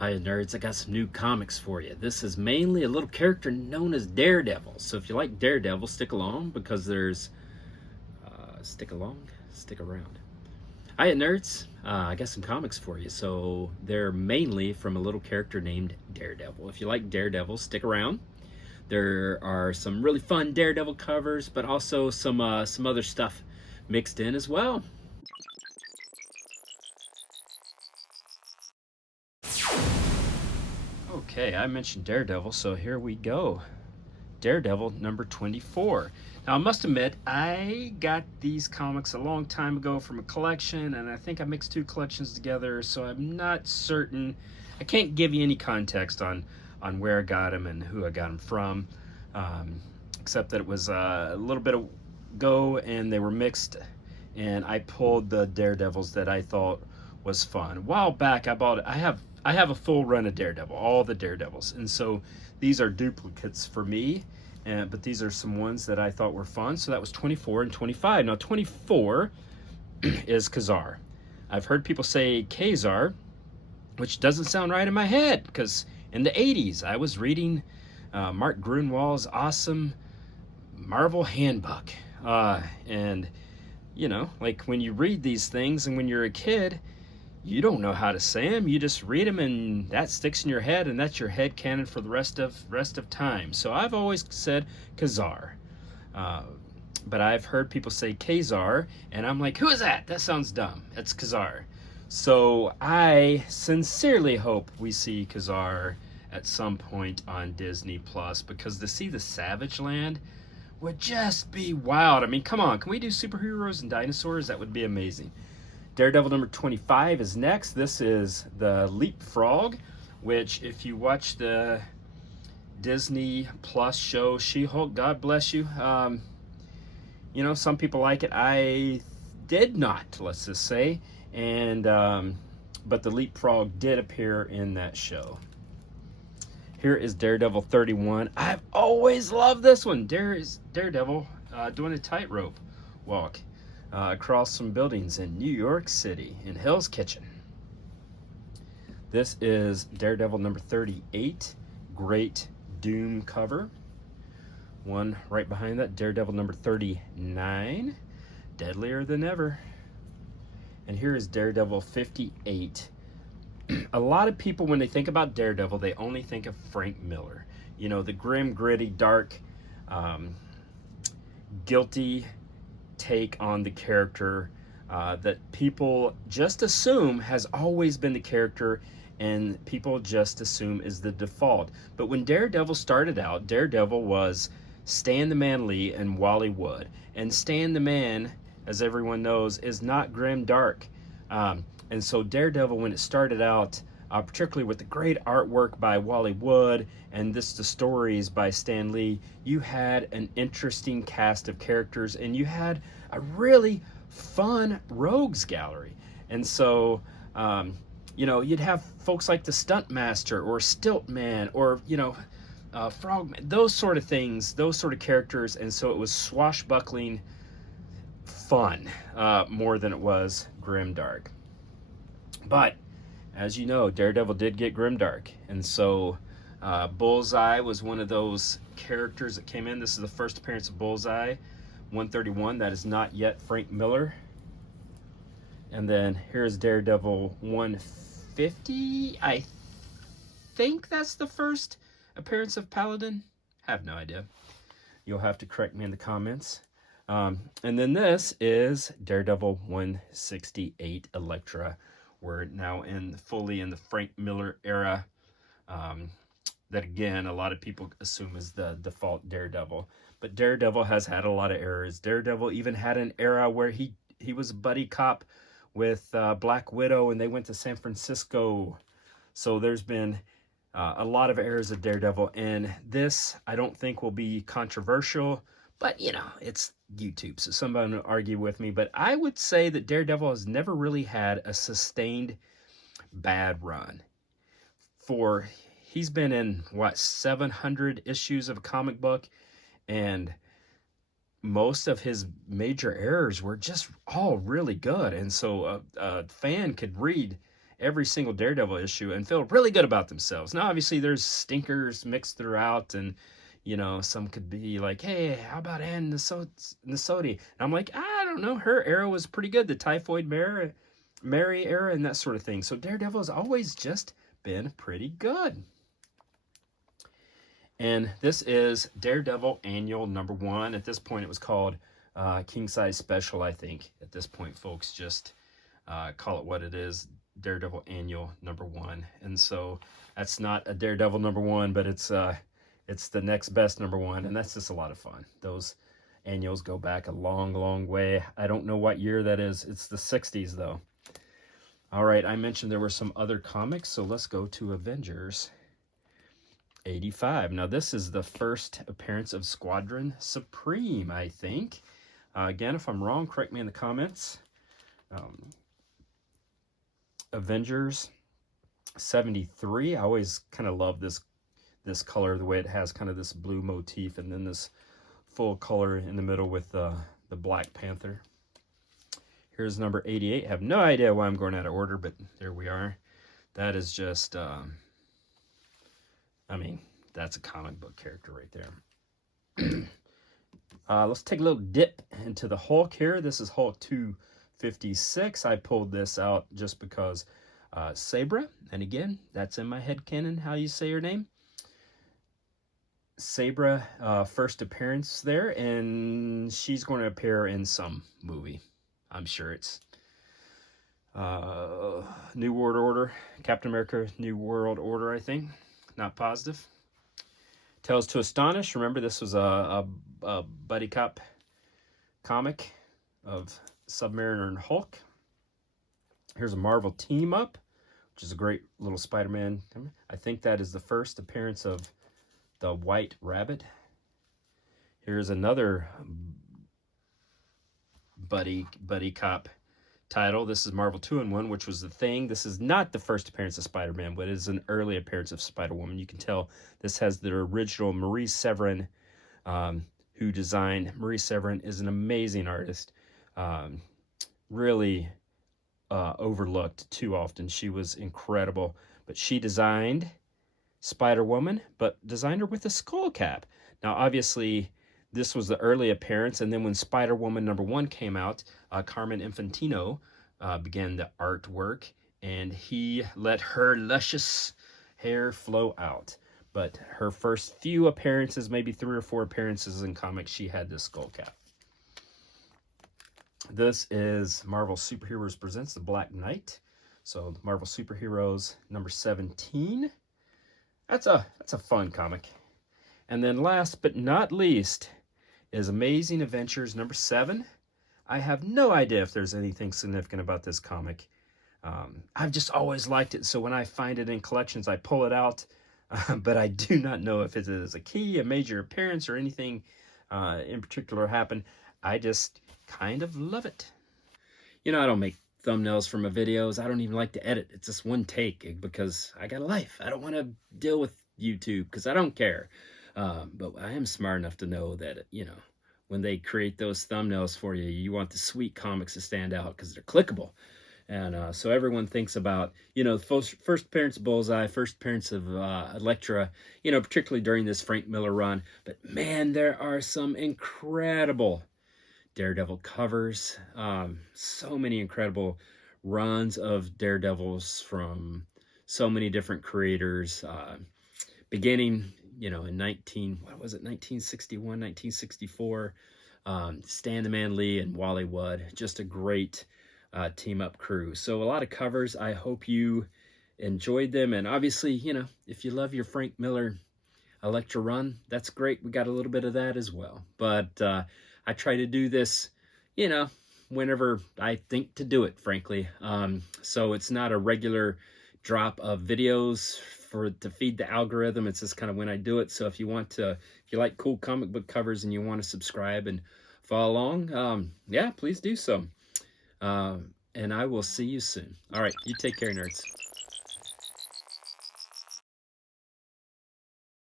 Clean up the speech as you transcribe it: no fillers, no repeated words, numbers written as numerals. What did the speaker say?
Hi nerds, I got some new comics for you. This is mainly a little character known as Daredevil. So if you like Daredevil, stick along because there's... stick along? Stick around. Hiya nerds, I got some comics for you. So they're mainly from a little character named Daredevil. If you like Daredevil, stick around. There are some really fun Daredevil covers, but also some other stuff mixed in as well. Okay, I mentioned Daredevil, so here we go. Daredevil number 24. Now, I must admit, I got these comics a long time ago from a collection, and I think I mixed two collections together, so I'm not certain. I can't give you any context on where I got them and who I got them from, except that it was a little bit ago, and they were mixed, and I pulled the Daredevils that I thought was fun. A while back, I have a full run of Daredevil, all the Daredevils, and so these are duplicates for me, but these are some ones that I thought were fun. So that was 24 and 25. Now 24 is Kazar. I've heard people say Kazar, which doesn't sound right in my head, because in the 80s I was reading Mark Gruenwald's awesome Marvel Handbook, and you know, like when you read these things and when you're a kid, you don't know how to say them. You just read them, and that sticks in your head, and that's your head canon for the rest of time. So I've always said Kazar, but I've heard people say Kazar, and I'm like, who is that? That sounds dumb. It's Kazar. So I sincerely hope we see Kazar at some point on Disney Plus, because to see the Savage Land would just be wild. I mean, come on, can we do superheroes and dinosaurs? That would be amazing. Daredevil number 25 is next. This is the Leapfrog, which if you watch the Disney Plus show She-Hulk, God bless you. You know, some people like it. I did not, let's just say. And but the Leapfrog did appear in that show. Here is Daredevil 31. I've always loved this one. Daredevil doing a tightrope walk across some buildings in New York City, in Hell's Kitchen. This is Daredevil number 38, great Doom cover. One right behind that, Daredevil number 39, deadlier than ever. And here is Daredevil 58. A lot of people, when they think about Daredevil, they only think of Frank Miller. You know, the grim, gritty, dark, guilty take on the character that people just assume has always been the character, and people just assume is the default. But when Daredevil started out, Daredevil was Stan the Man Lee and Wally Wood. And Stan the Man, as everyone knows, is not grim dark. And so Daredevil, when it started out, particularly with the great artwork by Wally Wood and the stories by Stan Lee, you had an interesting cast of characters, and you had a really fun rogues gallery. And so, you know, you'd have folks like the Stunt Master or Stilt Man or, you know, Frogman, those sort of things, those sort of characters. And so it was swashbuckling fun more than it was grimdark. But as you know, Daredevil did get grimdark, and so Bullseye was one of those characters that came in. This is the first appearance of Bullseye, 131. That is not yet Frank Miller. And then here's Daredevil 150. I think that's the first appearance of Paladin. Have no idea. You'll have to correct me in the comments. And then this is Daredevil 168 Elektra. We're now fully in the Frank Miller era. That again, a lot of people assume is the default Daredevil. But Daredevil has had a lot of eras. Daredevil even had an era where he was a buddy cop with Black Widow, and they went to San Francisco. So there's been a lot of eras of Daredevil, and this I don't think will be controversial. But, you know, it's YouTube, so somebody will argue with me. But I would say that Daredevil has never really had a sustained bad run. He's been in, what, 700 issues of a comic book, and most of his major errors were just all really good. And so a fan could read every single Daredevil issue and feel really good about themselves. Now, obviously, there's stinkers mixed throughout, and you know, some could be like, hey, how about Ann Nasodi? And I'm like, I don't know, her era was pretty good, the Typhoid Mary era and that sort of thing. So Daredevil has always just been pretty good. And this is Daredevil Annual #1. At this point, it was called King Size Special, I think. At this point, folks, just call it what it is, Daredevil Annual #1. And so that's not a Daredevil #1, but it's the next best #1, and that's just a lot of fun. Those annuals go back a long, long way. I don't know what year that is. It's the 60s, though. All right, I mentioned there were some other comics, so let's go to Avengers 85. Now, this is the first appearance of Squadron Supreme, I think. Again, if I'm wrong, correct me in the comments. Avengers 73. I always kind of love this color, the way it has kind of this blue motif and then this full color in the middle with the Black Panther. Here's number 88. I have no idea why I'm going out of order, but there we are. That is just, I mean, that's a comic book character right there. Let's take a little dip into the Hulk here. This is Hulk 256. I pulled this out just because Sabra, and again, that's in my headcanon, how you say her name. Sabra, first appearance there, and she's going to appear in some movie. I'm sure it's New World Order, Captain America New World Order, I think. Not positive. Tales to Astonish. Remember, this was a buddy cop comic of Submariner and Hulk. Here's a Marvel team up, which is a great little Spider-Man. I think that is the first appearance of the White Rabbit. Here's another buddy cop title. This is Marvel 2-in-1, which was The Thing. This is not the first appearance of Spider-Man, but it is an early appearance of Spider-Woman. You can tell this has the original Marie Severin, who designed. Marie Severin is an amazing artist. Really overlooked too often. She was incredible, but she designed Spider-Woman, but designed her with a skull cap. Now, obviously, this was the early appearance, and then when Spider-Woman #1 came out, Carmen Infantino began the artwork, and he let her luscious hair flow out. But her first few appearances, maybe 3 or 4 appearances in comics, she had this skull cap. This is Marvel Superheroes Presents The Black Knight. So Marvel Superheroes #17. That's a fun comic. And then last but not least is Amazing Adventures #7. I have no idea if there's anything significant about this comic. I've just always liked it, so when I find it in collections, I pull it out. But I do not know if it is a key, a major appearance, or anything in particular happened. I just kind of love it. You know, I don't make thumbnails for my videos. I don't even like to edit. It's just one take because I got a life. I don't want to deal with YouTube because I don't care. But I am smart enough to know that, you know, when they create those thumbnails for you, you want the sweet comics to stand out because they're clickable. And so everyone thinks about, you know, first appearance of Bullseye, first appearance of Elektra, you know, particularly during this Frank Miller run. But man, there are some incredible Daredevil covers. So many incredible runs of Daredevils from so many different creators, beginning, you know, in 1961, 1964. Stan the Man Lee and Wally Wood, just a great team up crew. So a lot of covers. I hope you enjoyed them, and obviously, you know, if you love your Frank Miller Elektra run, that's great. We got a little bit of that as well. But I try to do this, you know, whenever I think to do it, frankly. So it's not a regular drop of videos to feed the algorithm. It's just kind of when I do it. So if you like cool comic book covers and you want to subscribe and follow along, yeah, please do so. And I will see you soon. All right, you take care, nerds.